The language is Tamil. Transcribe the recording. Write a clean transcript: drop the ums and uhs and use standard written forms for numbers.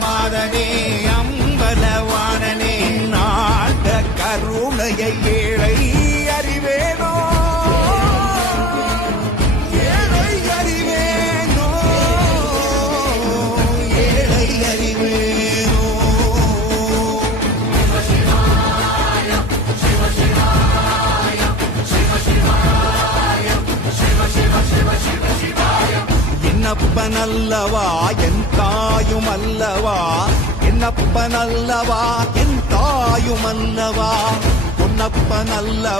மாதனே அம்பலவாணனே நாட கருணையை ஏழை அறிவேனோ ஏழை அறிவேனோ ஏழை அறிவேனோ என்னப்பனல்லவா என் தாயும் அல்லவா என்னப்பனல்லவா என் தாயும் அல்லவா பொன்னப்பனல்ல